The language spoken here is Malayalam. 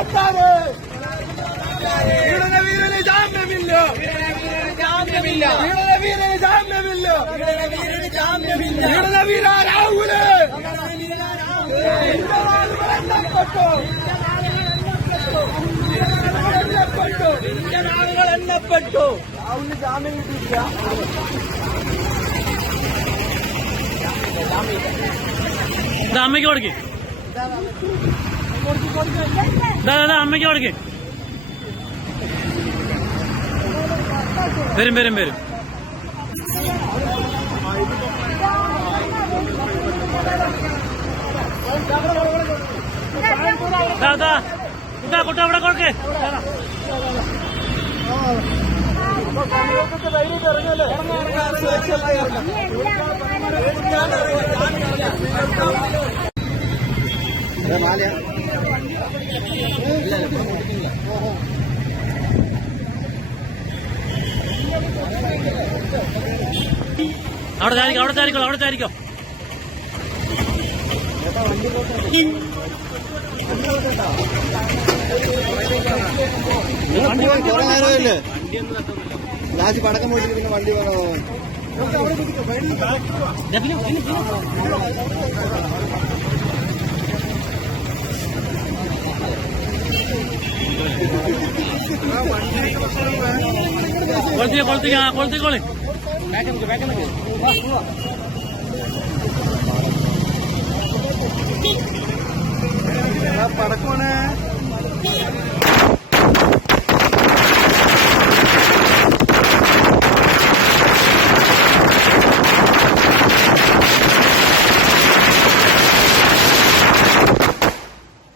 എന്താണ് വീരന് ജാമ്യമില്ല. ജാമ്യമില്ല. വീരന് ജാമ്യമില്ല. വീരന് ജാമ്യമില്ല. വീര രാഹുൽ. എണ്ണപ്പെട്ടു എണ്ണപ്പെട്ടു രാഹുലിന് ജാമ്യം കിട്ടിയില്ല അമ്മയ്ക്ക് കൊടുക്ക്. അമ്മയ്ക്ക് കൊടുക്കേ. വരും വരും വരും. ഇതാ ഇതാ കുട്ട അവിടെ കൊടുക്കേ. മാലയാ അവിടെ ചാരിക്കോ അവിടെ ചാരിക്കോ അവിടെ ചാരിക്കോ. ലാസ്റ്റ് പടക്കം പോയിട്ട് പിന്നെ വണ്ടി ಕೊಡ್ತೀವಿ ಕೊಡ್ತೀವಿ ಕೊಡ್ತೀವಿ ಕೊಡಿ ಬ್ಯಾಕನ್ ಬ್ಯಾಕನ್